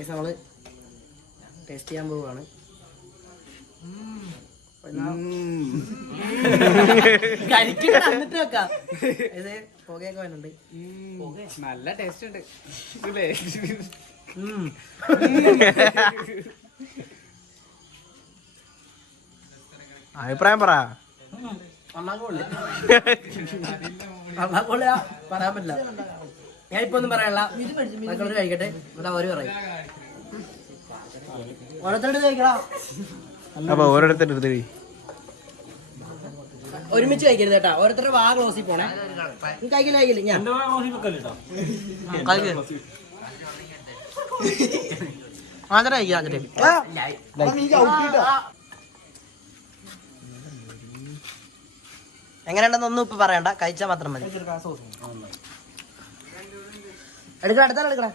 നമ്മള് ടേസ്റ്റ് ചെയ്യാൻ പോവുകയാണ്. എന്നിട്ട് വെക്കാം. ഇത് പുകയൊക്കെ വരുന്നുണ്ട്. നല്ല ടേസ്റ്റ് ഉണ്ട്. അഭിപ്രായം പറ. പറയാൻ പറ്റില്ല. ഞാനിപ്പോ ഒന്നും പറയാനുള്ള മക്കളോട് കഴിക്കട്ടെ. അതാ അവര് പറയും. ഓരോരുത്തരുടെ കഴിക്കടാ. അപ്പൊ ഓരോരുത്തരുടെ ഒരുമിച്ച് കഴിക്കരുത് കേട്ടാ. ഓരോരുത്തരുടെ വാ ക്ലോസിൽ പോണേ. കഴിക്കില്ല ഞാൻ മാത്രം എങ്ങനെയുണ്ടെന്നൊന്നും ഇപ്പൊ പറയണ്ട. കഴിച്ചാൽ മാത്രം മതി. എടുക്കണം, അടുത്താൾ എടുക്കണം.